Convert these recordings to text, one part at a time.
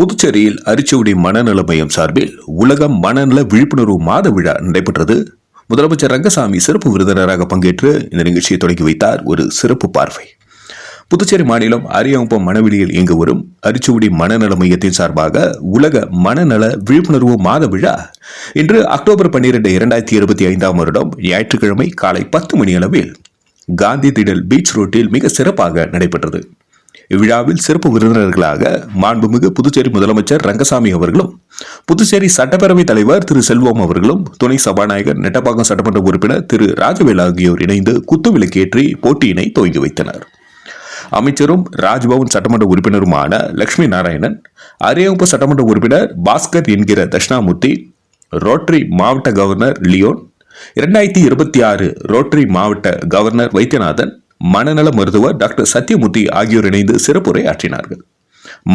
புதுச்சேரியில் அரிச்சுவடி மனநல மையம் சார்பில் உலக மனநல விழிப்புணர்வு மாத விழா நடைபெற்றது. முதலமைச்சர் ரங்கசாமி சிறப்பு விருந்தினராக பங்கேற்று இந்த நிகழ்ச்சியை தொடங்கி வைத்தார். ஒரு சிறப்பு பார்வை. புதுச்சேரி மாநிலம் அரியாங்குப்பம் மனவெளியில் இயங்கு வரும் அரிச்சுவடி மனநல மையத்தின் சார்பாக உலக மனநல விழிப்புணர்வு மாத விழா இன்று அக்டோபர் 12, 2025 ஞாயிற்றுக்கிழமை காலை 10 மணி அளவில் காந்தி திடல் பீச் ரோட்டில் மிக சிறப்பாக நடைபெற்றது. இவ்விழாவில் சிறப்பு விருந்தினர்களாக மாண்புமிகு புதுச்சேரி முதலமைச்சர் ரங்கசாமி அவர்களும், புதுச்சேரி சட்டப்பேரவைத் தலைவர் திரு செல்வம் அவர்களும், துணை சபாநாயகர் நெட்டப்பாக்கம் சட்டமன்ற உறுப்பினர் திரு ராஜவேல் ஆகியோர் இணைந்து குத்துவிளக்கேற்றி போட்டியினை துவங்கி வைத்தனர். அமைச்சரும் ராஜ்பவன் சட்டமன்ற உறுப்பினருமான லட்சுமி நாராயணன், அரியாங்குப்பம் சட்டமன்ற உறுப்பினர் பாஸ்கர் என்கிற தட்சிணாமூர்த்தி, ரோட்டரி மாவட்ட கவர்னர் லியோன், 2026 ரோட்டரி மாவட்ட கவர்னர் வைத்தியநாதன், மனநல மருத்துவர் டாக்டர் சத்யமூர்த்தி ஆகியோர் இணைந்து சிறப்புரை ஆற்றினார்கள்.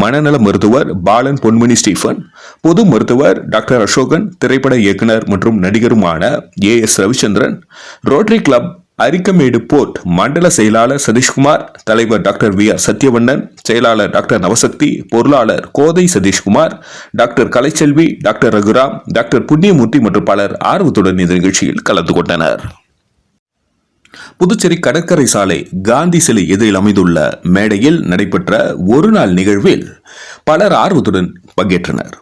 மனநல மருத்துவர் பாலன் பொன்மணி ஸ்டீபன், பொது மருத்துவர் டாக்டர் அசோகன், திரைப்பட இயக்குனர் மற்றும் நடிகருமான AS Ravichandran, rotary club Arikamedu port மண்டல செயலாளர் சதீஷ்குமார், தலைவர் டாக்டர் VR சத்யவண்ணன், செயலாளர் டாக்டர் நவசக்தி, பொருளாளர் Kothai Sathishkumar, doctor Kalaiselvi, doctor Raghuram, doctor Punniyamoorthy மற்றும் பலர் ஆர்வத்துடன் இந்த நிகழ்ச்சியில் கலந்து கொண்டனர். புதுச்சேரி கடற்கரை சாலை காந்தி சிலை எதிரில் அமைந்துள்ள மேடையில் நடைபெற்ற ஒரு நாள் நிகழ்வில் பலர் ஆர்வத்துடன் பங்கேற்றனர்.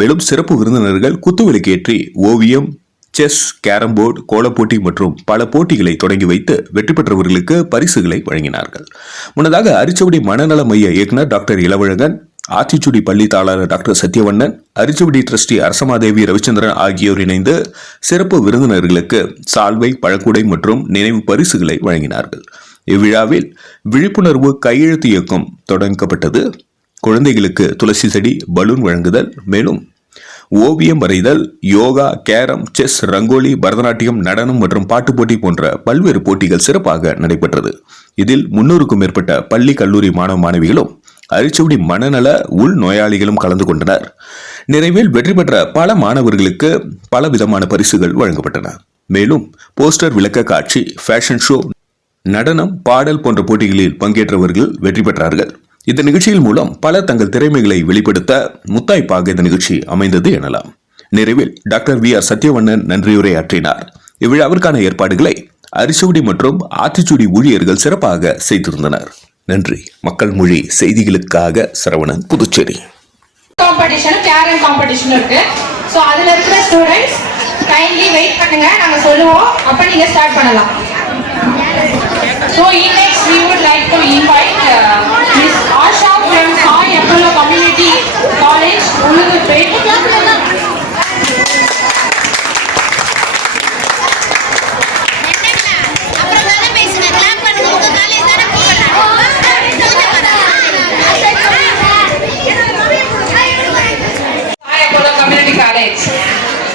மேலும் சிறப்பு விருந்தினர்கள் குத்துவிளக்கேற்றி ஓவியம், செஸ், கேரம் போர்டு, கோலப்போட்டி மற்றும் பல போட்டிகளை தொடங்கி வைத்து வெற்றி பெற்றவர்களுக்கு பரிசுகளை வழங்கினார்கள். முன்னதாக அரிச்சுவடி மனநல மைய இயக்குனர் டாக்டர் இளவழகன், ஆத்திச்சுடி பள்ளி தாளர் டாக்டர் சத்யவண்ணன், அரிச்சுவடி டிரஸ்டி அரசமாதேவி ரவிச்சந்திரன் ஆகியோர் இணைந்து சிறப்பு விருந்தினர்களுக்கு சால்வை, பழக்குடை மற்றும் நினைவு பரிசுகளை வழங்கினார்கள். இவ்விழாவில் விழிப்புணர்வு கையெழுத்து இயக்கம் தொடங்கப்பட்டது. குழந்தைகளுக்கு துளசி செடி, பலூன் வழங்குதல், மேலும் ஓவியம் வரைதல், யோகா, கேரம், செஸ், ரங்கோலி, பரதநாட்டியம், நடனம் மற்றும் பாட்டு போட்டி போன்ற பல்வேறு போட்டிகள் சிறப்பாக நடைபெற்றது. இதில் 300க்கும் மேற்பட்ட பள்ளி, கல்லூரி மாணவ மாணவிகளும் அரிச்சுவடி மனநல உள் நோயாளிகளும் கலந்து கொண்டனர். நிறைவில் வெற்றி பெற்ற பல மாணவர்களுக்கு பல விதமான பரிசுகள் வழங்கப்பட்டன. மேலும் போஸ்டர் விளக்க காட்சி, ஃபேஷன் ஷோ, நடனம், பாடல் போன்ற போட்டிகளில் பங்கேற்றவர்கள் வெற்றி பெற்றார்கள். இந்த நிகழ்ச்சியின் மூலம் பலர் தங்கள் திறமைகளை வெளிப்படுத்த முத்தாய்ப்பாக இந்த நிகழ்ச்சி அமைந்தது எனலாம். நிறைவில் டாக்டர் VR சத்யவண்ணன் நன்றியுரை ஆற்றினார். இவ்விழாவிற்கான ஏற்பாடுகளை அரிச்சுவடி மற்றும் ஆத்திச்சுடி ஊழியர்கள் சிறப்பாக செய்திருந்தனர். நன்றி. மக்கள் மொழி செய்திகளுக்காக Saravanan, Puducherry. Competition, carrom competition இருக்கு. சோ அதுல இருக்கிற ஸ்டூடண்ட்ஸ் கைண்ட்லி வெயிட் பண்ணுங்க, நாங்க சொல்லுவோம், அப்ப நீங்க ஸ்டார்ட் பண்ணலாம். So next we would like to invite Miss Asha from Sai Apollo Community College, Ulugurpet.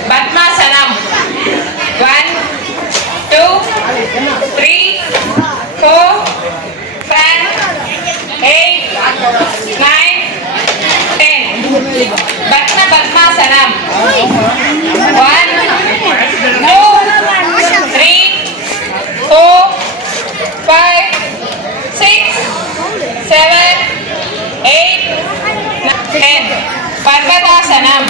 Padmasanam. 1, 2, 3, 4, 5, 6, 7, 8, 10. Parvatasanam.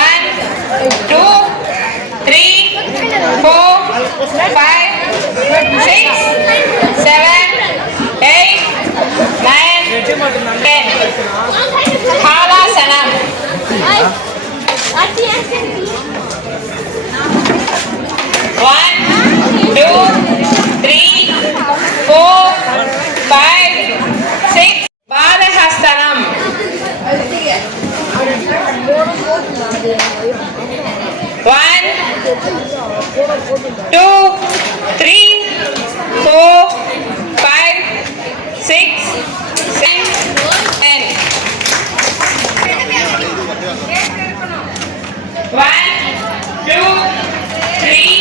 1, 2, 3, 4, 5, 6, 7, 8, 9, 10. Halasana. 1, 2, 3, 4, 5, 6. Balahastanam. 1, 2, 3, 4, 5, 6, 7, 10. 1, 2, 3,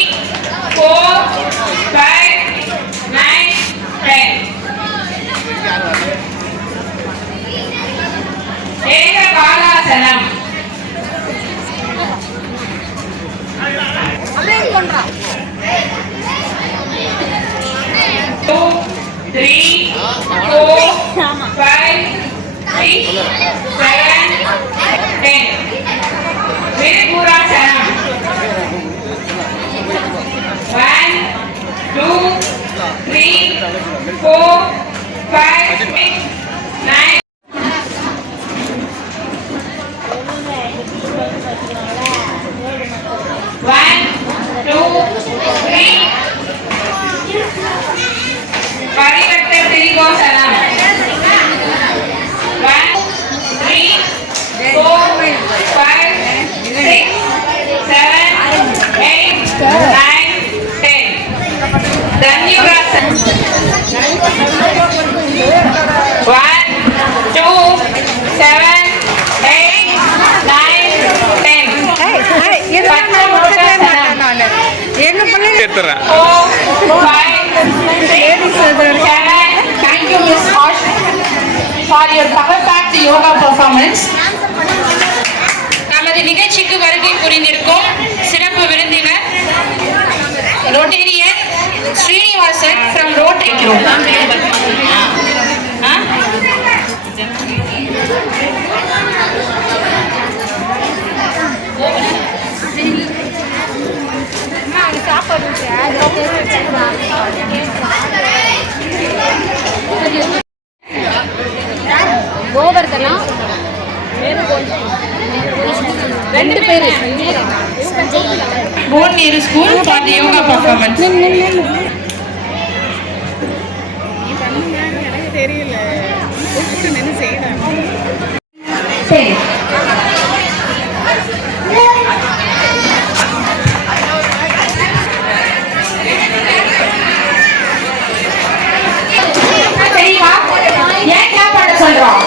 4, 5, 9, 10. Ekakaalasanam. 2, 3, 4, 5, Thank you, Miss Ash, for your power packed yoga performance. நமது நிகழ்ச்சிக்கு வருகை புரிந்திருக்கும் சிறப்பு விருந்தினர் Rotarian Srinivasan from rotary. Govardhana 2 பேர் Born near school for the yoga performance. சரி. சரியா? ஏன் clap பண்ண சொல்றோம்?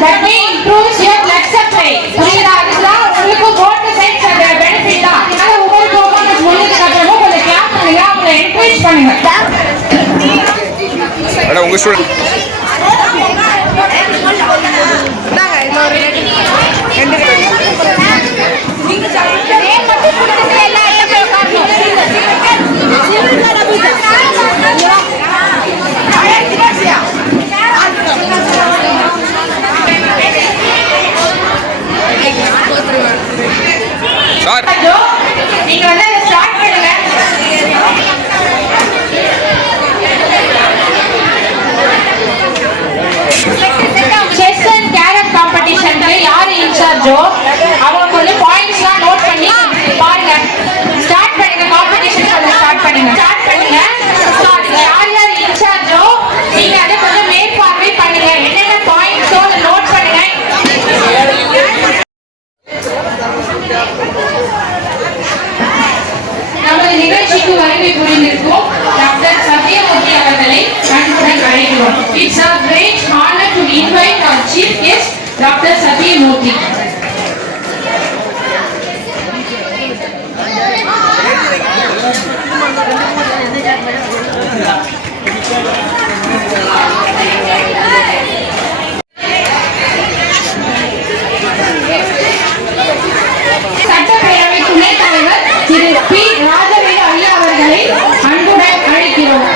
That may improves your blood supply. புரியுதா? அதுதான் உங்களுக்கு both sides அந்த benefit தான். அதனால ஒவ்வொரு performance முடிஞ்சதுக்கு அப்புறமும் கொஞ்சம் clap பண்ணுங்க, அவங்களை encourage பண்ணுங்க. அட உங்க ஸ்டூடண்ட் சார் நீங்க வந்து அதை ஸ்டார்ட் பண்ணுங்க. செஸ் அண்ட் கேரம் காம்படிஷன்ல யாரு இன்சார்ஜோ அவங்க கொஞ்சம் பாயிண்ட்ஸ்லாம் நோட் பண்ணி பாருங்க. ஸ்டார்ட் பண்ணுங்க, காம்படிஷன் கொஞ்சம் ஸ்டார்ட் பண்ணுங்க. ஸோ அதுக்கு யார் யார் இன்சார்ஜோ நீங்க அதை கொஞ்சம் மேற்பார்வை பண்ணுங்க. என்னென்ன பாயிண்ட்ஸோ அதை நோட் பண்ணுங்க. நமது நிகழ்ச்சிக்கு வருகை புரிந்திருக்கும் டாக்டர் சத்யமூர்த்தி அவர்களை அன்புடன் அழைக்கிறோம். It's a great honor to invite our chief guest, Dr. Satyamurthy. சட்டப்பேரவை துணைத் தலைவர் திரு பி. ராஜவேலு ஐயா அவர்களை அன்புடன் அழைக்கிறோம்.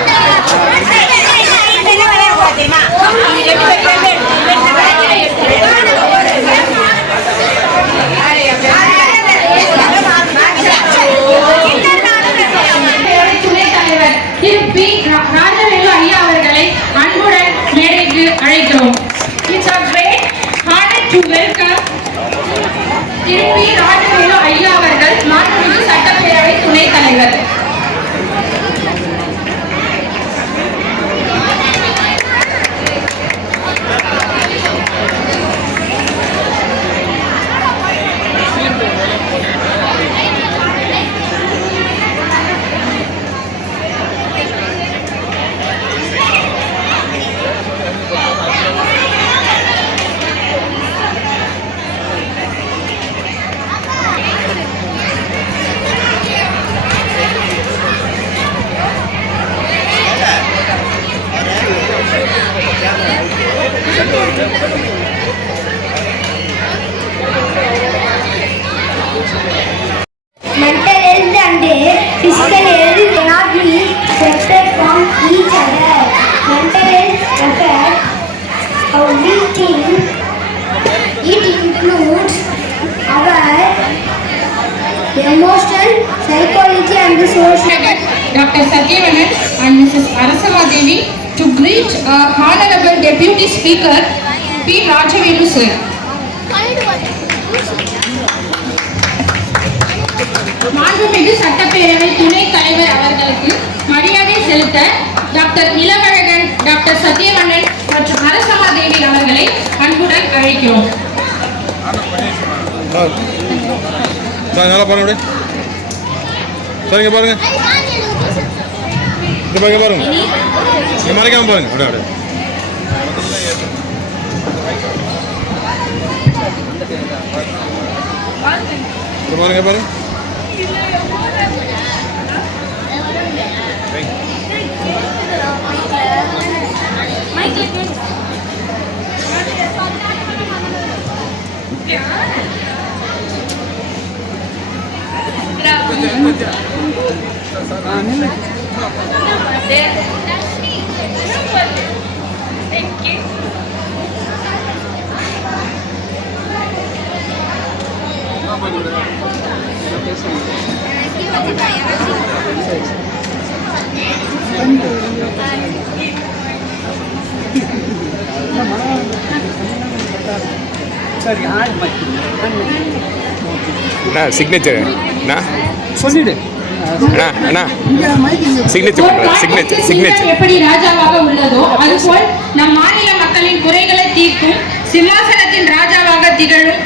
Dr. Satyavannan and Mrs. Arasama Devi to greet Honorable Deputy Speaker P. Rajavelu sir. மாண்புமிகு சட்டப்பேரவை துணைத் தலைவர் அவர்களுக்கு மரியாதை செலுத்த டாக்டர் நிலவழகன், டாக்டர் சத்யவண்ணன் மற்றும் அரசமா தேவி அவர்களை அன்புடன் அழைக்கிறோம். நல்லா பாருங்க, சரிங்க பாருங்க, இந்த பாருங்க பாருங்க, இங்க மறைக்காம பாருங்க, அப்படியே பாருங்க பாருங்க. அண்ணா சிக்னேச்சர் அண்ணா சொல்லிடு அண்ணா அண்ணா சிக்னேச்சர் எப்படி ராஜாவாக உள்ளதோ அதுபோல் நம் மாநில மக்களின் குறைகளை தீர்க்கும் சிம்மாசனத்தின் ராஜாவாக திகழும்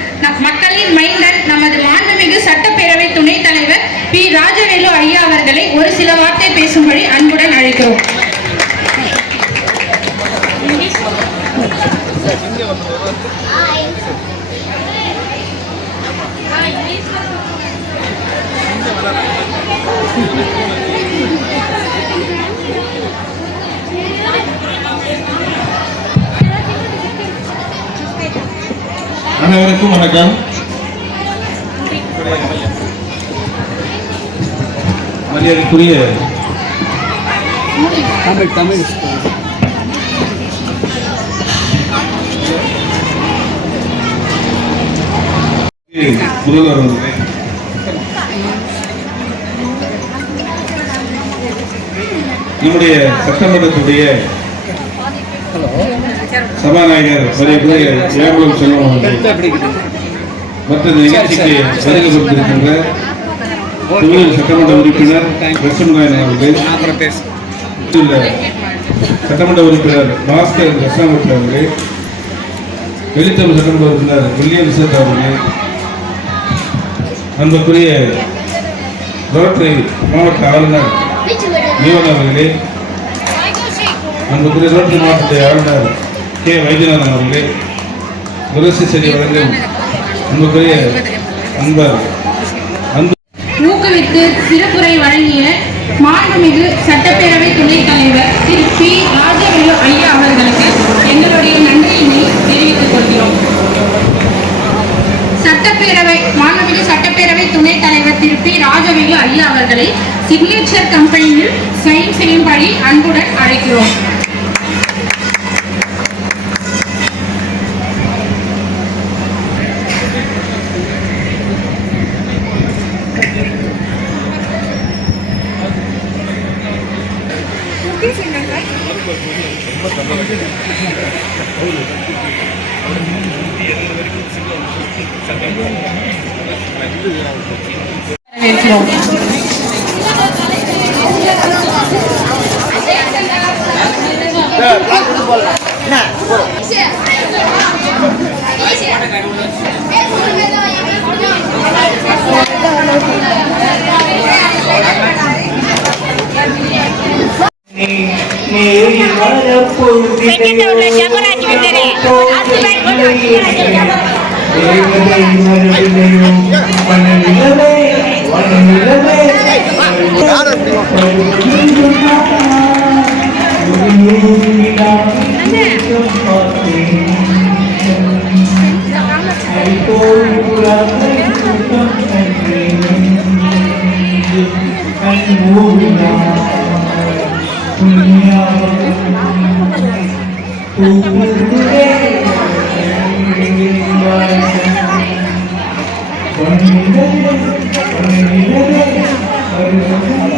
மக்களின் மைந்தன் நமது மாண்புமிகு சட்டப்பேரவை துணைத் தலைவர் பி. ராஜவேலு ஐயா அவர்களை ஒரு சில வார்த்தை பேசும்படி அன்புடன் அழைக்கிறோம். அனைவருக்கும் வணக்கம். மரியாதைக்குரிய தமிழ் முதல்வர் அவர்களே, நம்முடைய சட்டமன்றத்துடைய சபாநாயகர் மரியாதைக்குரிய ஏம்பலம் செல்வம் அவர்கள் மற்ற நிகழ்ச்சிக்கு வருகை கொடுத்திருக்கின்ற தொகுதி சட்டமன்ற உறுப்பினர் லட்சுமணன் அவர்கள், சட்டமன்ற உறுப்பினர் பாஸ்கர் கிருஷ்ணமூர்த்தி அவர்கள், வெளித்தமிழ் சட்டமன்ற உறுப்பினர் வில்லியம் சேத் அவர்கள், அன்புக்குரிய ரோட்டரி மாவட்ட ஆளுநர் ஜீவன் அவர்களே, அன்புக்குரிய ரோட்டரி மாவட்ட ஆளுநர் கே. வைத்தியநாதன் அவர்களே, துளசி செடி வழங்கும் அன்புக்குரிய அன்பர் ஊக்குவித்து சிறப்புரை வழங்கிய மாண்புமிகு சட்டப்பேரவை துணைத் தலைவர் திரு பி. ராஜவேலு ஐயா அவர்களுக்கு எங்களுடைய நன்றியினை தெரிவித்துக் கொள்கிறோம். மாண்புமிகு சட்டப்பேரவை துணைத் தலைவர் திரு பி. ராஜவேலு ஐயா அவர்களை சிக்னேச்சர் கம்பெனியில் சைன் செய்யும்படி அன்புடன் அழைக்கிறோம். Thank you.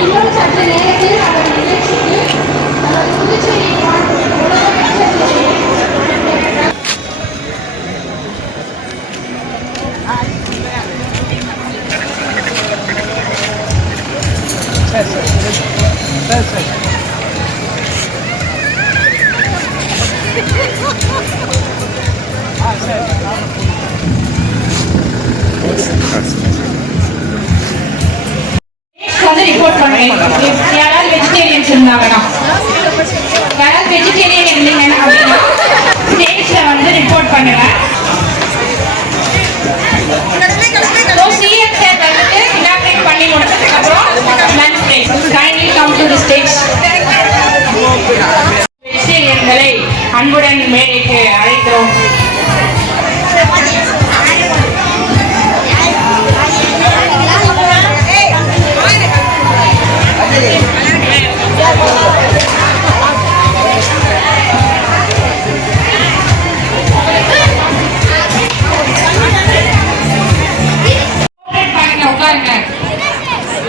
இன்னும் சற்று நேரத்தில் அவர் நிகழ்ச்சிக்கு புதுச்சேரி வந்து ரிப்போர்ட் பண்ணுவேன். யாராவது வெஜிடேரியன்ஸ் இருந்தாங்கன்னா யாராவது வெஜிடேரியன் இருந்தீங்கன்னா அப்படின்னா ஸ்டேஜ்ல வந்து ரிப்போர்ட் பண்ணுங்க. சிஎம் சார் வந்துட்டு இனாகிரேட் பண்ணி முடிச்சதுக்கு அப்புறம் lunch break. Kindly come to the stage. வெஜிடேரியன்களை அன்புடன் மேடைக்கு அழைக்கிறோம்.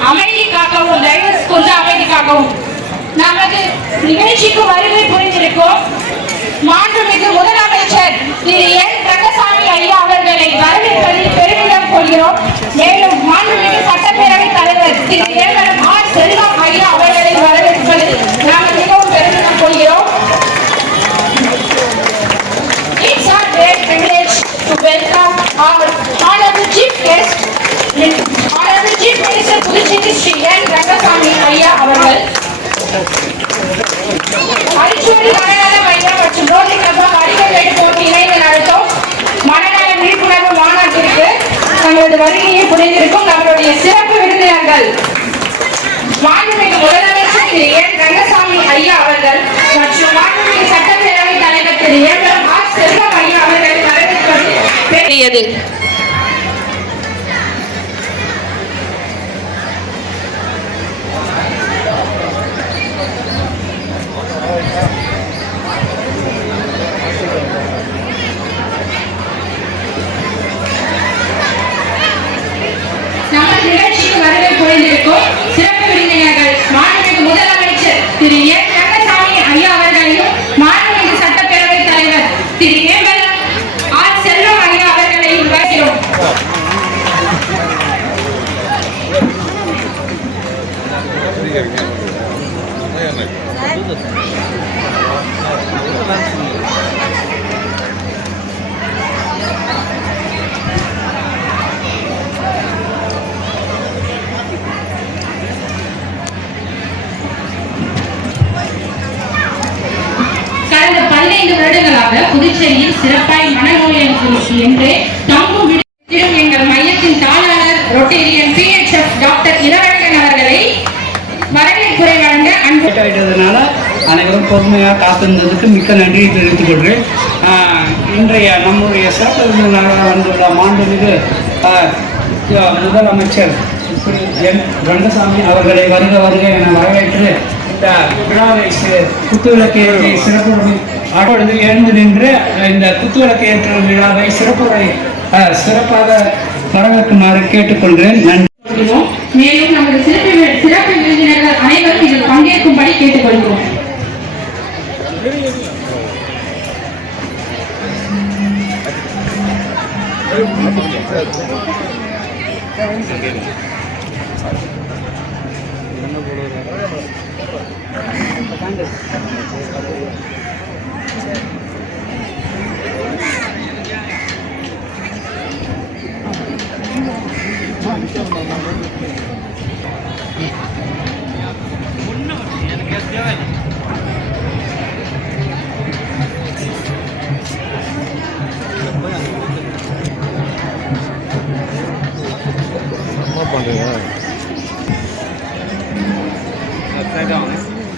அமைதி காக்கவும் டைவர்ஸ் கொண்டு அமைதி காக்கவும் நமது நிகழ்ச்சிக்கு வருகை புரிந்திருக்கும் மாண்புமிகு முதலமைச்சர் திரு என் ரங்கசாமி ஐயா அவர்களை வரவேற்பதில் பெருமிதம் கொள்கிறோம். மேலும் மாண்புமிகு சட்டப்பேரவைத் தலைவர் திரு ஏவலம் ஆர் செல்வம் ஐயா அவர்களை வரவேற்பதில் நாங்கள் மிகவும் பெருமிதம் கொள்கிறோம். It's our great privilege to welcome our honorable chief guest, honorable chief minister Puducherry Sri என் ரங்கசாமி ஐயா அவர்கள். அரிச்சோடி மனநல மையம் மற்றும் ரோட்டரி கிளப் அடிக்கல்வேடு போட்டி இணைந்து நடத்தும் மனநல விழிப்புணர்வு மாநாட்டிற்கு தங்களது வருகையை புரிந்திருக்கும் நம்மளுடைய சிறப்பு விருந்தினர்கள் மாண்புமிகு முதலமைச்சர் திரு என் ரங்கசாமி ஐயா அவர்கள் மற்றும் மாண்புமிகு சட்டப்பேரவை தலைவர் திரு ஏவலம் ஆர் செல்வம் ஐயா அவர்களை வரவேற்பது பெரியது. நமது நிகழ்ச்சிக்கு வருகை புரிந்திருக்கும் சிறப்பு விருந்தினர்கள் மாண்புமிகு முதலமைச்சர் திரு என் ரங்கசாமி ஐயா அவர்களையும் மாண்புமிகு சட்டப்பேரவை தலைவர் திரு ஏவலம் ஆர் செல்வம் ஐயா அவர்களையும் வரவேற்கிறோம். கடந்த 15 வருடங்களாக புதுச்சேரியில் சிறப்பாய் மனநோயாளி குறித்து என்று தங்கும் விடுதிடும் எங்கள் மையத்தின் தாளாளர் ரொட்டேரியன் PHF டாக்டர் இளவழகன் அவர்களை வரவேற்புரை வழங்க அன்பு ஆயிட்டதுனால அனைவரும் பொறுமையாக காத்திருந்ததுக்கு மிக்க நன்றியை தெரிவித்துக் கொள்கிறேன். இன்றைய நம்முடைய சிறப்பு விருந்தினராக வந்துள்ள மாண்புமிகு முதலமைச்சர் என் ரங்கசாமி அவர்களை வருக வருக என வரவேற்று இந்த விழாவை குத்துவிளக்கு ஏற்றி சிறப்புரை அப்பொழுது எழுந்து நின்று இந்த குத்துவிளக்கு ஏற்றும் விழாவை சிறப்பாக வரவேற்குமாறு கேட்டுக்கொள்கிறேன். நன்றி. மேலும் நமது சிறப்பு விருந்தினர்கள் அனைவரும் இதில் பங்கேற்கும்படி கேட்டுக்கொள்கிறோம்.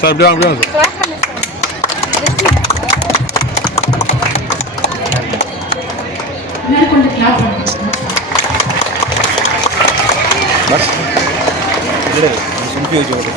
சார் இப்படி வாங்க சார். எல்லாரும் கொஞ்சம் கிளாப் பண்ணுங்க. பஸ் இல்லை சுற்றி வச்சு ஓட்டு.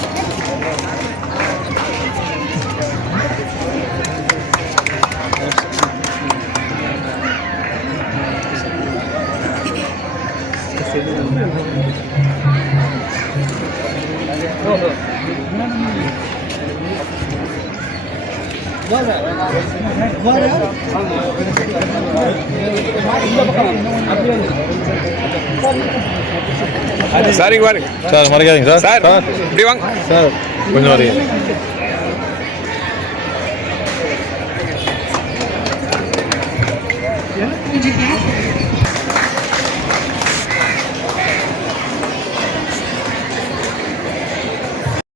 சார் இங்கே பாருங்க சார் மறைக்காதீங்க சார். சார் சார் இப்படி வாங்க சார் கொஞ்சம் வரீங்க.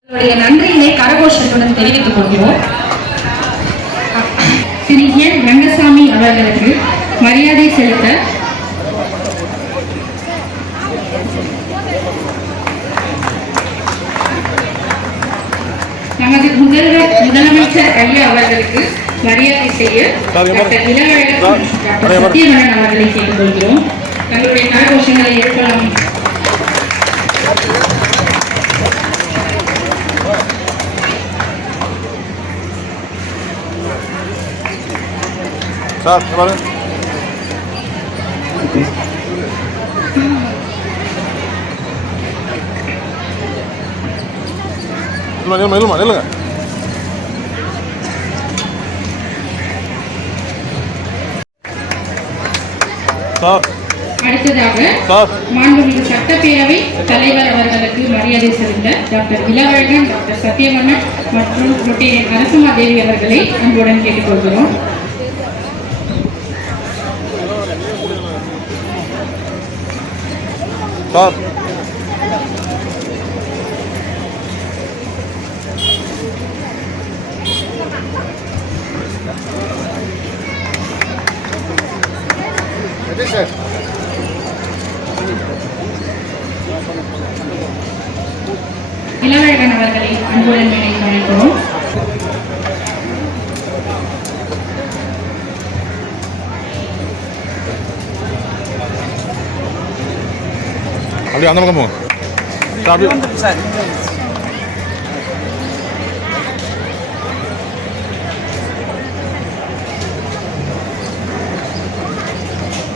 உங்களுடைய நன்றியினை கரகோஷத்துடன் தெரிவித்துக் கொள்கிறோம். திரு என் ரங்கசாமி அவர்களுக்கு மரியாதை செலுத்த நமது முதலமைச்சர் ஐயா அவர்களுக்கு மரியாதை செய்ய டாக்டர் இளவழகன் டாக்டர் சத்தியவண்ணன் அவர்களை கேட்டுக்கொள்கிறோம். தங்களுடைய கரகோஷங்களை எழுப்பலாம். சார் பாருங்க. நில்லுமா நில்லுங்க. சார் அடுத்ததாக சார் மாண்புமிகு சட்டப்பேரவை தலைவர் அவர்களுக்கு மரியாதை செலுத்த டாக்டர் இளவழகன் டாக்டர் சத்தியவண்ணன் மற்றும் ரொட்டேரியன் நரசிம்மாதேவி அவர்களை அன்புடன் கேட்டுக்கொள்கிறோம். சார் சார் இளவழகன் அவர்களை அன்புடன் மேடைக்கு அழைக்கிறோம். அப்படியே அந்த பக்கம் போங்க சார். அப்படியே sir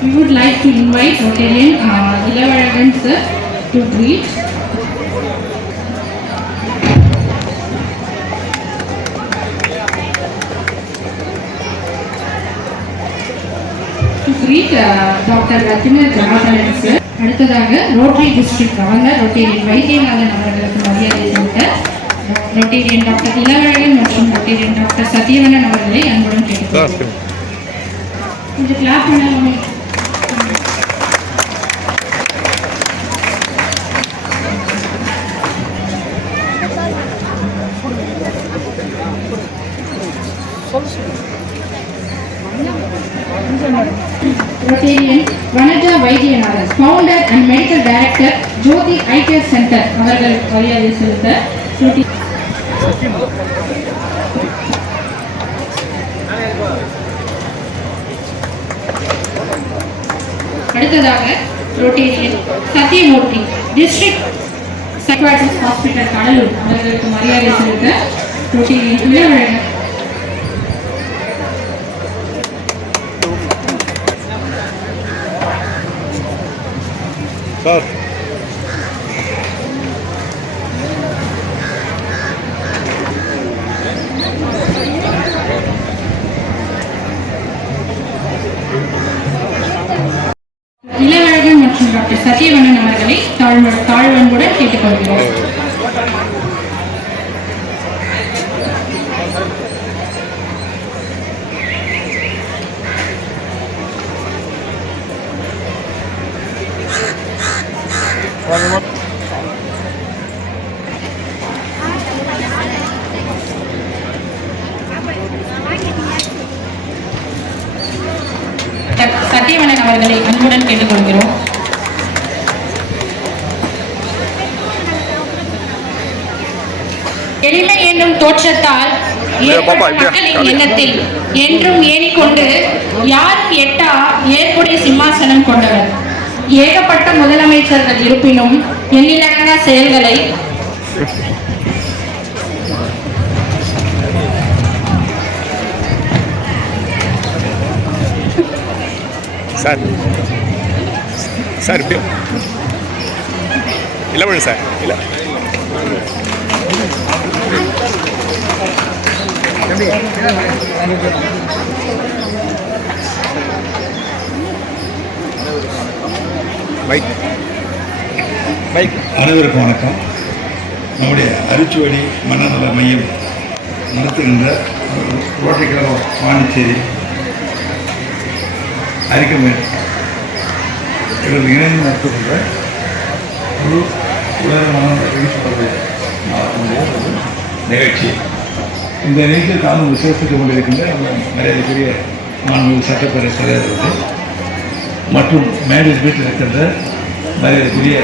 We would like to invite Rotarian Ilavazhagan sir to greet. To greet Dr. Rathina Janathan sir. அடுத்ததாக rotary district governor Rotarian Vaidyanathan அவர்களுக்கு மரியாதை செலுத்த ரொட்டேரியன் டாக்டர் இளவழகன் மற்றும் ரொட்டேரியன் டாக்டர் சத்தியவண்ணன் அவர்களை அன்புடன் கேட்டுக்கொள்கிறோம். சார் கொஞ்சம் கிளாப் பண்ணலாமே. Rotarian Vanaja Vaidyanathan, founder and medical director, Jyoti Eye Care Center அவர்கள் மரியாதை செலுத்த அடுத்ததாக rotarian Sathyamoorthy district psychiatrist hospital Cuddalore அவர்களுக்கு மரியாதை செலுத்த rotarian Ilavazhagan sir doctor Sathyavannan அவர்களை தாழ்வன்புடன் கேட்டுக்கொள்கிறோம். சத்யவண்ணன் அவர்களை அன்புடன் கேட்டுக்கொள்கிறோம். எளிமை என்னும் தோற்றத்தால் மக்களின் எண்ணத்தில் என்றும் ஏறிக்கொண்டு யாரும் எட்டா ஏற்புடைய சிம்மாசனம் கொண்டவர். ஏகப்பட்ட முதலமைச்சர்கள் இருப்பினும் எண்ணிலடங்கா செயல்களை சார் சார் இப்படி இல்லை மேடம் சார் இல்லை பைக் பைக். அனைவருக்கும் வணக்கம். நம்முடைய அரிச்சுவடி மனநல மையம் நடத்துகின்ற ரோட்டரி கிளப் பாண்டிச்சேரி அரிக்கமேடு இவர்கள் இணைந்து நடத்துகின்ற முழு உலக மனநல விழிப்புணர்வு ஒரு நிகழ்ச்சி. இந்த நிகழ்ச்சியில் தானும் விசேஷித்துக் கொண்டிருக்கின்ற மரியாதைக்குரிய மாண்புமிகு சட்டப்பேரவை தலைவர்கள் மற்றும் மேரேஜ் வீட்டில் இருக்கின்ற மரியாதைக்குரிய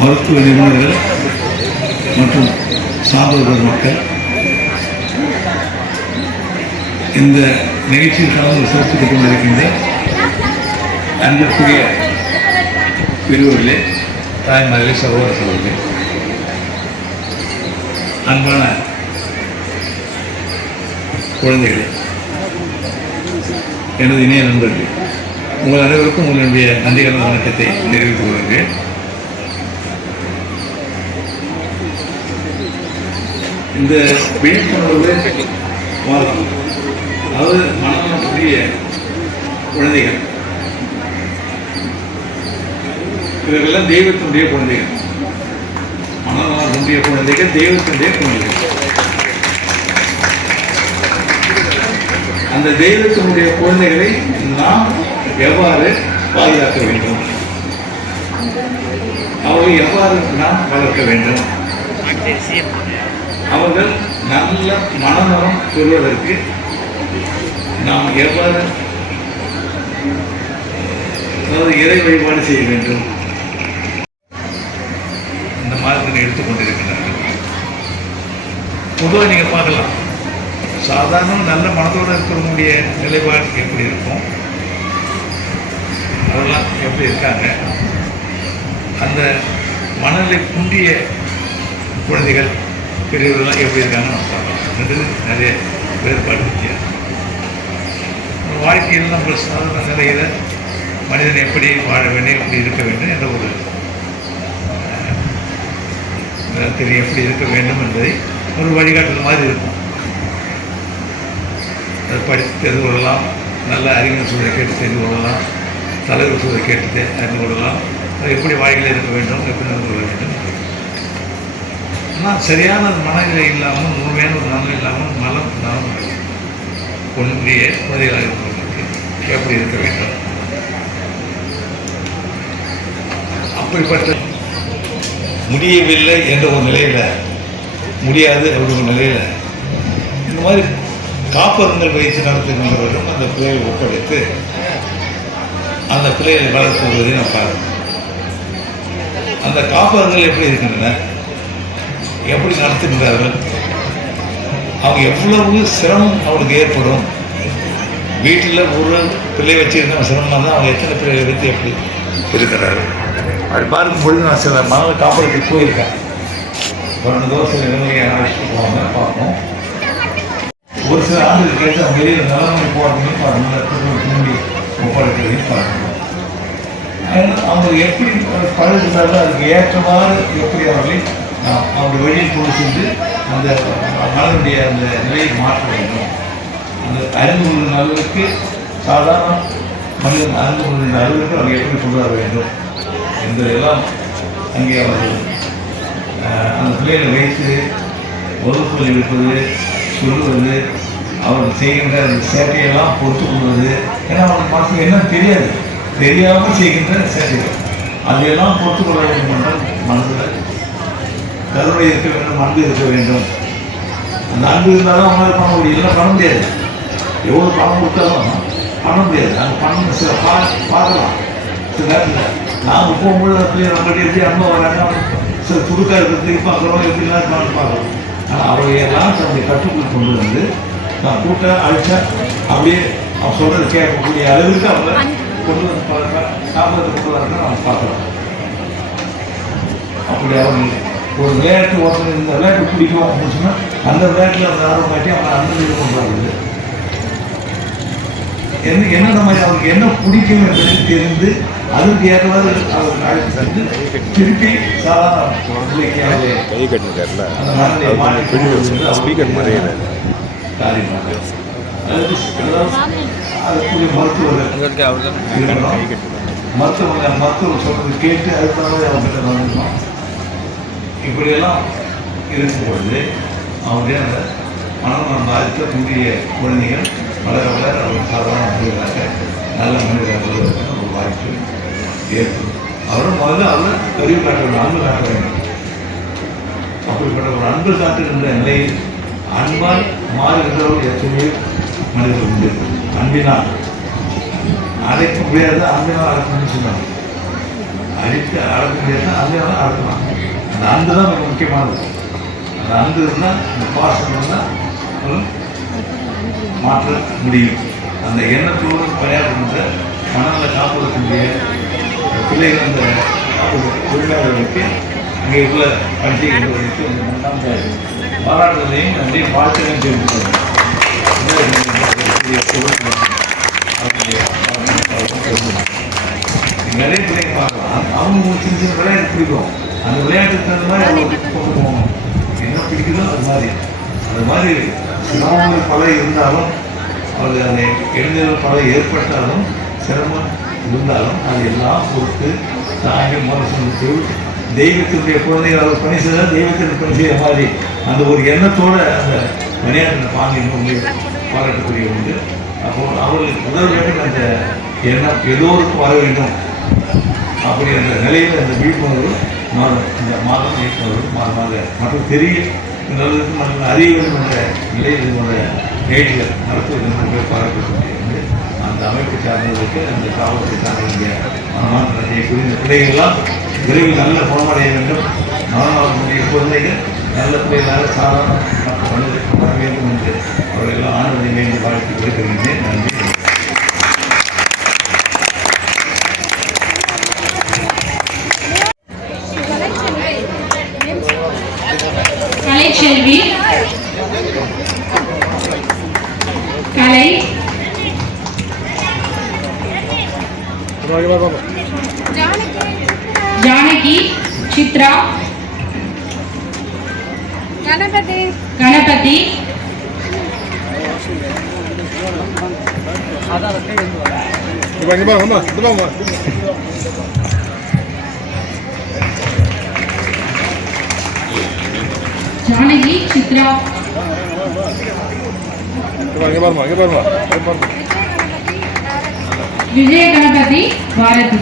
மருத்துவ நிபுணர்கள் மற்றும் சான்றோர்கள் மக்கள் இந்த நிகழ்ச்சியில் கலந்து விசாரித்துக் கொண்டிருக்கின்ற அன்பிற்குரிய பெரியவர்களே, தாய்மார்களே, சகோதர சகோதரர்களே, அன்பான குழந்தைகளே, எனது இணைய நண்பர்களே, உங்கள் அனைவருக்கும் உங்களுடைய நன்றிகளான வணக்கத்தை தெரிவித்துக் கொள்கிறேன். இந்த விழிப்புணர்வு வாரம், அதாவது மனநலக்குரிய குழந்தைகள், இவர்களெல்லாம் தெய்வத்தினுடைய குழந்தைகள். மனநலக்குரிய குழந்தைகள் தெய்வத்தினுடைய குழந்தைகள். அந்த தெய்வத்தினுடைய குழந்தைகளை நாம் எவ்வாறு பாதுகாக்க வேண்டும், அவர்களை எவ்வாறு நாம் வளர்க்க வேண்டும், அவர்கள் நல்ல மனநலம் பெறுவதற்கு நாம் எவ்வாறு, அதாவது இறை வழிபாடு செய்ய வேண்டும், இந்த மாதத்தில் எடுத்துக்கொண்டிருக்கிறார்கள். பொதுவாக நீங்கள் பார்க்கலாம், சாதாரண நல்ல மனதோடு இருக்கிறவங்களுடைய நிலைப்பாடு எப்படி இருக்கும், அதெல்லாம் எப்படி இருக்காங்க, அந்த மனநிலை குன்றிய குழந்தைகள் பெரியவர்கள்லாம் எப்படி இருக்காங்கன்னு நம்ம பார்க்கலாம். நிறைய வேறுபாடு வித்தியாசம். வாழ்க்கையில் நம்ம சாதாரண நிலையில் மனிதன் எப்படி வாழ வேண்டும், எப்படி இருக்க வேண்டும் என்ற ஒரு நிலத்தில் எப்படி இருக்க வேண்டும் என்பதை ஒரு வழிகாட்டுதல் மாதிரி இருக்கும். அதை படித்து தெரிந்து கொள்ளலாம், நல்ல அறிஞர் சூழலை கேட்டு தெரிந்து கொள்ளலாம், தலைவர் சூழலை கேட்டு அறிந்து கொள்ளலாம், அது எப்படி வாழ்க்கையில் இருக்க வேண்டும், எப்படி நடந்து கொள்ள வேண்டும். ஆனால் சரியான மனநிலை இல்லாமல், முழுமையான ஒரு நலம் இல்லாமல், நலம் ஒன்றிய குழந்தைகளாக இருப்பவர்களுக்கு எப்படி இருக்க வேண்டும், அப்படிப்பட்ட முடியவில்லை என்ற ஒரு நிலையில், முடியாது அப்படின்ற ஒரு நிலையில் இந்த மாதிரி காப்பகங்கள் வைத்து நடத்துகின்றவர்களும் அந்த பிள்ளைகளை ஒப்படைத்து அந்த பிள்ளைகளை வளர்த்துவதை நாம் பார்க்கணும். அந்த காப்பகங்கள் எப்படி இருக்கின்றன, எப்படி நடத்துகின்றார்கள், அவங்க எவ்வளவு சிரமம் அவங்களுக்கு ஏற்படும். வீட்டில் ஒரு பிள்ளை வச்சுருந்தா சிரமமாக தான் அவங்க எத்தனை பிள்ளைகளை வைத்து எப்படி இருக்கிறார்கள். அப்படி பார்க்கும்பொழுது நான் சில மனதை காப்பகத்துக்கு போயிருக்கேன். 2 தோசை நிலைமையை அழைச்சிட்டு போவாங்க, பார்ப்போம். ஒரு சில ஆண்டுகள் கேட்டு அவங்க வெளியே நிலைமை போகிறதையும் பார்க்கணும், தூண்டி ஒப்படைக்கிறதையும் பார்க்கணும். அவங்க எப்படி பழகுகிறார்கள், அதுக்கு ஏற்றவாறு எப்படி அவர்களை அவங்க வெளியே கொண்டு சென்று அந்த மனதுடைய அந்த நிலையை மாற்ற வேண்டும். அந்த அறிந்து கொள்ளும் அளவுக்கு சாதாரண மனிதன் அறிந்து கொள்கின்ற அளவிற்கு அவர் எப்படி கொண்டு வர வேண்டும் என்பதெல்லாம் அங்கே அவர்கள் அந்த பிள்ளைகளை வைத்து வகுப்புகள் எடுப்பது, சொல்லுவது, அவர்கள் செய்கின்ற அந்த சேட்டையெல்லாம் பொறுத்து கொள்வது. ஏன்னா அவனுக்கு மனசுக்கு என்ன தெரியாது, தெரியாமல் செய்கின்ற சேட்டைகள் அதையெல்லாம் பொறுத்து கொள்ள வேண்டும் என்றால் மனதில் கருணை இருக்க வேண்டும், அன்பு இருக்க வேண்டும். அந்த அன்பு இருந்தாலும் அவங்களால பண்ண முடியும், இல்லை பண்ண முடியாது. எவ்வளோ பணம் கொடுத்தாலும் பண்ண முடியாது. அந்த பணம் சில பார்க்கலாம். சில நேரத்தில் நாங்கள் போகும்போது அப்படியே நம்மகிட்ட எப்படி அன்பா வராங்க, சில துடுக்கா இருக்கிறதுக்கு பார்க்குறோம், எப்படிலாம் பார்க்குறோம். ஆனால் அவரையெல்லாம் தன்னுடைய கட்டுக்குள் கொண்டு வந்து நான் கூட்ட அழிச்சா அப்படியே அவன் சொல்கிறது கேட்கக்கூடிய அளவிற்கு அவங்க கொண்டு வந்து சாப்பிட்றது கொண்டு வரணும்னு நம்ம பார்க்குறோம். அப்படி அவங்க ஒரு விளையாட்டு ஒருத்தர் இந்த விளையாட்டு பிடிக்கும் அப்படின்னு சொன்னால் அந்த விளையாட்டில் அவங்க ஆர்வம் காட்டி அவங்க அந்த இது கொண்டு வருது. என்னென்ன மாதிரி அவருக்கு என்ன பிடிக்கும் என்பதை தெரிந்து அதுக்கு ஏற்றவாறு அவர் அழைத்து சென்று திருப்பி சாதாரண கை கட்டினார்ல ஸ்பீக்கர் மாதிரி காரியமாக அதுக்குரிய மருத்துவர் மருத்துவர் சொல்றது கேட்டு அதுக்காக அவங்ககிட்ட வந்துடணும். இப்படியெல்லாம் இருக்கும்பொழுது அவருடைய அந்த மனநலம் பாதிக்கக்கூடிய குழந்தைகள் வளர வளர அவர் சாதாரண மனிதர்களாக நல்ல மனிதராக ஒரு வாய்ப்பு ஏற்படும். அவரும் முதல்ல அவர் அறிவு காட்ட வேண்டும், அன்பு காட்ட வேண்டும். அப்படிப்பட்ட ஒரு அன்பு காட்டுகின்ற நிலையில் அன்பால் மாறுகின்றவர்கள் எத்தனையோ மனிதர்கள் உண்டு. அன்பினால் அழைக்க முடியாது, அன்பினால் அழைக்கணும்னு சொன்னாங்க. அழைக்க அழைக்க முடியாது, அன்பினால் அழைக்கலாம். அந்த அன்பு தான் மிக முக்கியமானது. அந்த அன்பு இருந்தால், அந்த பாசம் இருந்தால் மாற்ற முடியும். அந்த எண்ணத்தோடு பணியாற்றுகின்ற மனநல காப்பதற்குரிய பிள்ளைகள் அந்த தொழிலாளர்களுக்கு இங்கே உள்ள பணிச்சைகளுக்கு பாராட்டுதலையும் நிறைய வாழ்க்கையும் தெரிவிக்கிறது. நிறைய பிள்ளைங்க பார்க்கலாம், அவங்க சின்ன சின்ன விளையாட்டு பிடிக்கும். அந்த விளையாட்டுக்கு தகுந்த மாதிரி அவங்க கொண்டு போகணும். என்ன பிடிக்குதோ அது மாதிரி சிரமங்கள் பல இருந்தாலும், அது அதை இளைஞர்கள் பல ஏற்பட்டாலும், சிரமம் இருந்தாலும் அது எல்லாம் பொறுத்து தாங்கி மனசு தெய்வத்தினுடைய குழந்தைகள் அவர் பணி செய்தால் தெய்வத்திற்கு பணி செய்ய மாதிரி அந்த ஒரு எண்ணத்தோடு அந்த விளையாட்டு பாங்கின் பாராட்டக்கூடிய உண்டு. அப்போ அவர்களுக்கு உதவ வேண்டும் என்ற எண்ணம் எல்லோருக்கும் வர வேண்டும். அப்படி அந்த நிலையில் அந்த விழிப்புணர்வு இந்த மாதம் விழிப்புணர்வு மாதமாக மற்றும் தெரிய நல்லதுக்கு மற்றும் அறிய வேண்டும் என்ற நிலையில் இதனுடைய நேட்டில் மருத்துவ பாராட்டக்கூடிய அந்த அமைப்பு சார்ந்தவர்களுக்கு அந்த காவல்துறை சார்ந்த மனமாற்றத்தை புரிந்த பிள்ளைகள்லாம் விரைவில் நல்ல குணமடைய வேண்டும். மனமாற்றக்கூடிய குழந்தைகள் நல்ல பிள்ளைகளாக சாதாரண பண்ண வேண்டும் என்று அவர்களெல்லாம் ஆண்டுகளை வேண்டி வாழ்த்து விடுக்கின்றேன். நன்றி. கலைச்செல்வி, கலை, ஜானகி, சித்ரா, கணபதி, ஜானகி, சித்ரா, விஜய கணபதி, பாரதி,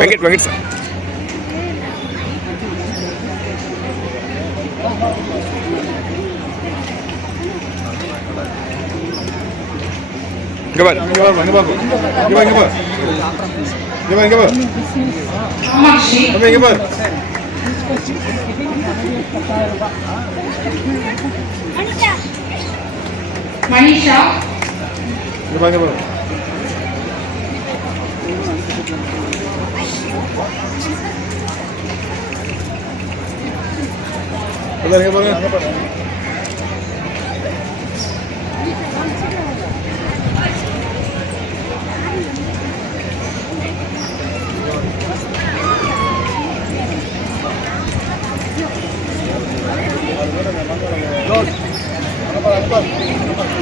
வெங்கட், வெங்கட் சார் காமாட்சி, மனிஷா,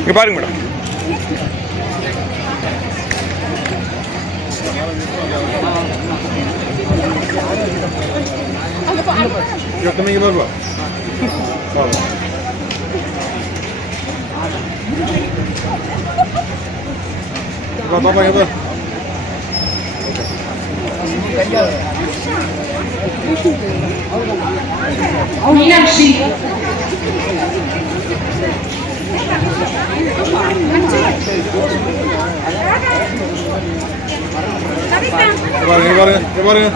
இங்கே பாருங்க மேடம். இங்கே பாருப்பா. பாப்பா இங்கே பாரு. மீனாட்சி, பாருங்க பாருங்க பாருங்க.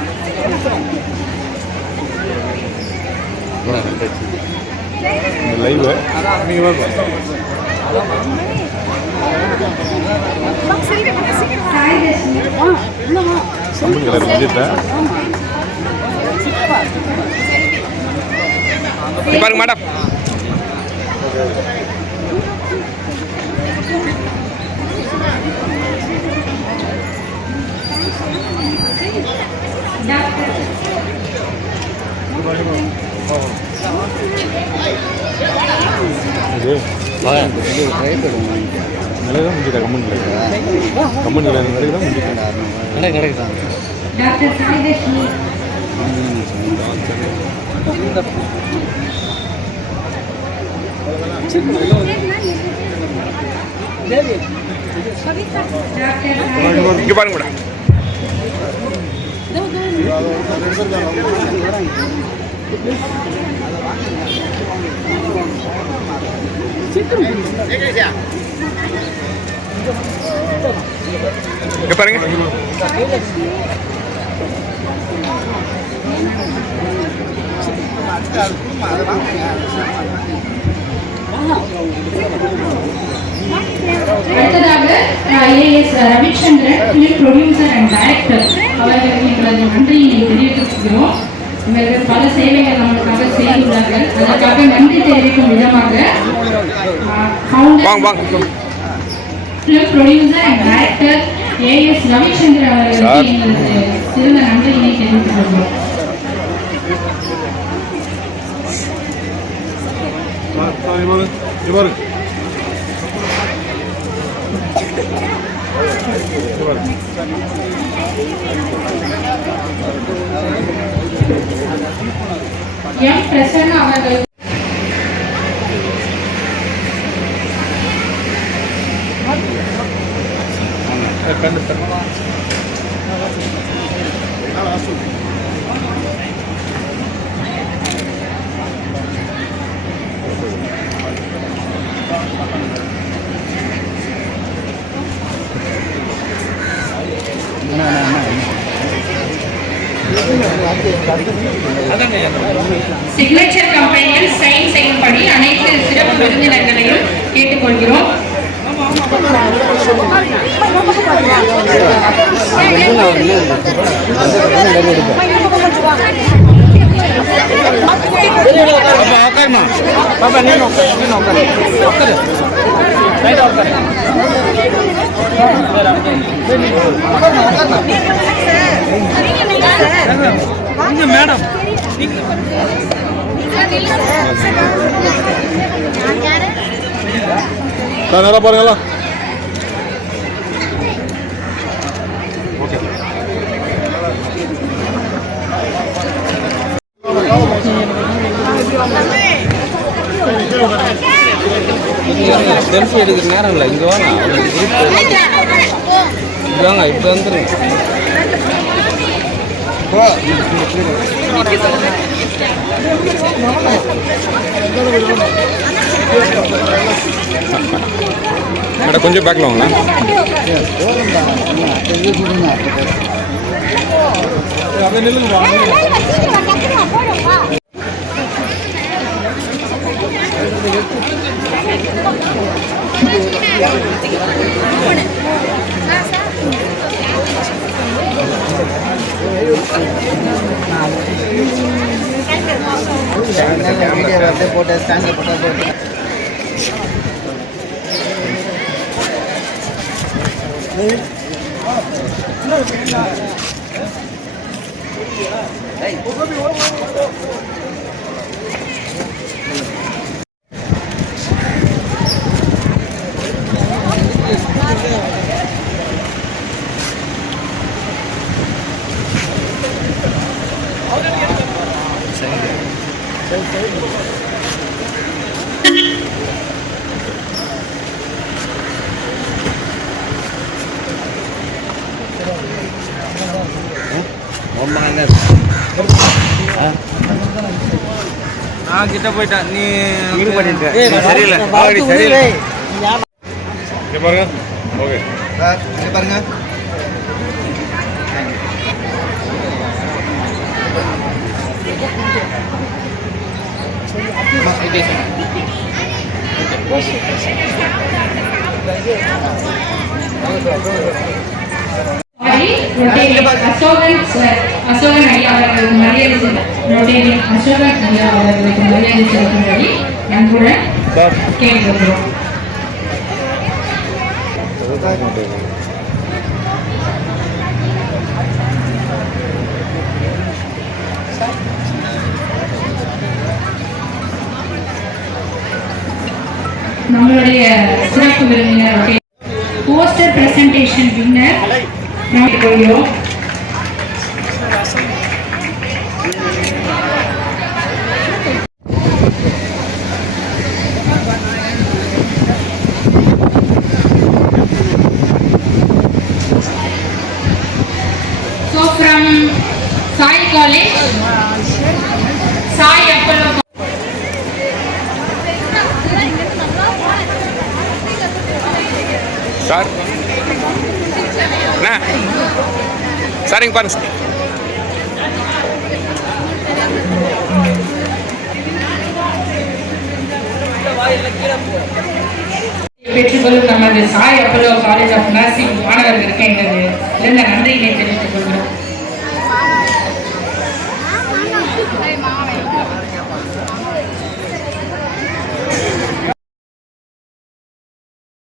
லைவ் நீங்க பாருங்க. இங்கே பாருங்க மேடம். டாக்டர் சாய்தர்ஷினி, இங்கே பாருங்க மேடம். இங்கே பாருங்க. அடுத்ததாக as Ravichandran, film producer and director அவர்களுக்கு எங்களது நன்றியை தெரிவித்துக்கிறோம். இவர்கள் பல சேவைகள் நம்மளுக்காக செய்துள்ளார்கள். அதற்காக நன்றி தெரிவிக்கும் விதமாக வாங்க வாங்க. Film producer and director as Ravichandran அவர்களுக்கு எங்களது சிறந்த நன்றியினை தெரிவித்துக் கொள்கிறோம். எம் பிரசன்னா அவர்கள் சிக்னேச்சர் கம்பெனியில் சைன் செய்யும்படி அனைத்து சிறப்பு விருந்தினர்களையும் கேட்டுக்கொள்கிறோம். மேடம் சார் நல்லா பாருங்களா. ஓகே. செல்ஃபி எடுக்கிற நேரம் இல்லை. இங்கே வாங்க, இங்கே வாங்க, இப்படி வந்துருங்க. மேடம் கொஞ்சம் பேக்கில் வாங்களேன். அதை நில்லுங்க. போட்டு ஸ்டாண்டில் போட்டு நான் கிட்ட போயிட்டேன் நீ சரியில்லை ஆல்ரெடி சரியில்லை இங்கே பாருங்க ஓகே அசோகன் ஐயா அவர்களுக்கு மரியாதை அசோகன் ஐயா அவர்களுக்கு மரியாதை செலுத்தும்படி அன்புடன் கேட்டுக்கொள்கிறோம். நம்மளுடைய சிறப்பு விருந்தினர் போஸ்டர் பிரசன்டேஷன் வின்னர் கொள்கிறோம். So from Sai College, Sai Apollo. Sir அண்ணா சார் இங்கே பாருங்க சார் பெற்றுக்கொள்ளும் நமது Sai Apollo college of nursing மாணவர்களுக்கு எங்களது நன்றியினை தெரிவித்துக் கொள்கிறோம்.